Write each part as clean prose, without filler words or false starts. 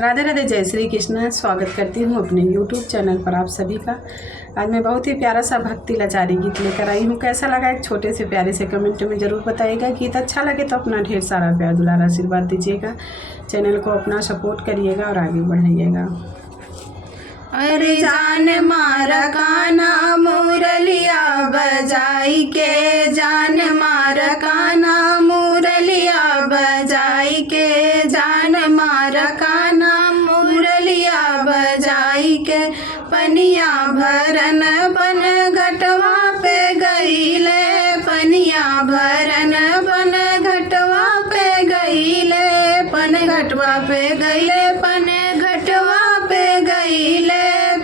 राधे राधे, जय श्री कृष्ण। स्वागत करती हूँ अपने YouTube चैनल पर आप सभी का। आज मैं बहुत ही प्यारा सा भक्ति लाचारी गीत लेकर आई हूँ। कैसा लगा एक छोटे से प्यारे से कमेंट में ज़रूर बताइएगा। गीत अच्छा लगे तो अपना ढेर सारा प्यार दुलार आशीर्वाद दीजिएगा। चैनल को अपना सपोर्ट करिएगा और आगे बढ़ाइएगा। अरे जान मारा कान्हा मुरलिया बजाई के, जान मारा कान्हा मुरलिया बजाई के, जान मारा कान्हा मुरलिया बजाई के। पनिया भरन बन घटवा पे गईले, पनिया भरन बन घटवा पे गईले, पन घटवा पे गईले, पन घटवा पे गईले,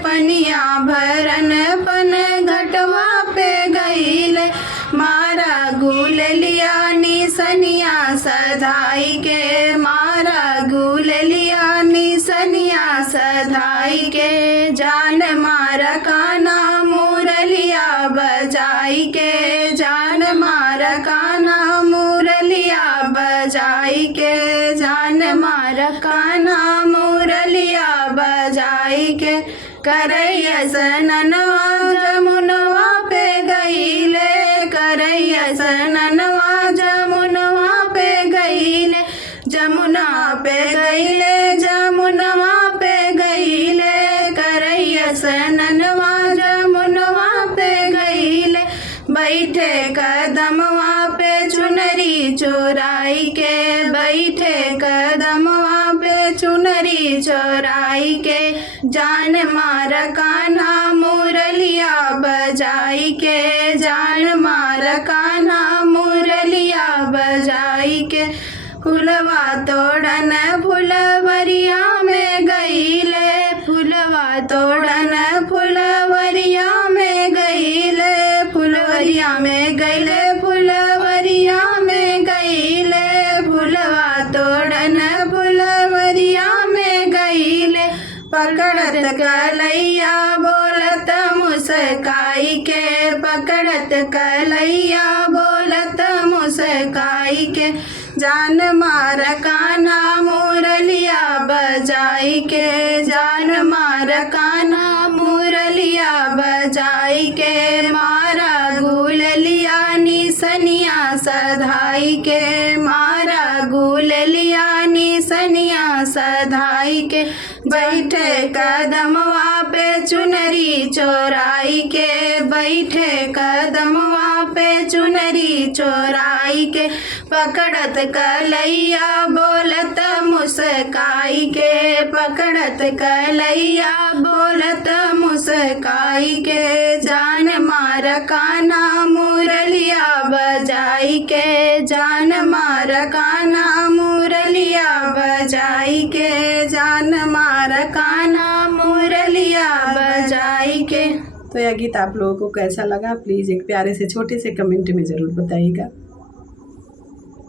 पनिया भरन पन घटवा पे गईले। मारा गुललिया निसनिया सधाई के, मारा गुललिया निसनिया सधाई के। जान मारा कान्हा मुरलिया बजाई के, जान मारा कान्हा मुरलिया बजाई के, जान मारा कान्हा मुरलिया बजाई के। करैया सननवा जमुनवा पे गईले, करैया सननवा जमुनवा पे गईले, जमुना पे गईले, जमुनवा पे गईले। करैया सननवा जमुनवा पे गईले। बैठे कदमवा पे चुनरी चोराई के, बैठे कदमवा पे चुनरी चोराई के। जान मारा कान्हा मुरलिया बजाई के, जान मारा कान्हा मुरलिया बजाई के। फुलवा तोड़न फुलवरिया में गईले, फुलवा तोड़न फुलवरिया में गईले, फुलवरिया में गईले, फुलवरिया में गईले। फुलवा तोड़न फुलवरिया में गईले। पकड़त कलैया बोलत मुस्काई के, पकड़त कलैया बोलत मुस्काई के। जान मारा कान्हा मुरलिया बजाई के, जान मारा कान्हा मुरलिया बजाई के। मारा गुललिया निसनिया सधाई के, मारा गुललिया निसनिया सधाई के। बैठे कदमवा पे चुनरी चोराई के, बैठे कदमवा पे चुनरी चोराई के। पकड़त कलैया बोलत मुस्काई के, पकड़त कलैया बोलत मुस्काई के। जान मारा कान्हा मुरलिया बजाई के, जान मारा कान्हा मुरलिया बजाई के, जान मारा कान्हा मुरलिया बजाई के। तो यह गीत आप लोगों को कैसा लगा प्लीज़ एक प्यारे से छोटे से कमेंट में ज़रूर बताइएगा।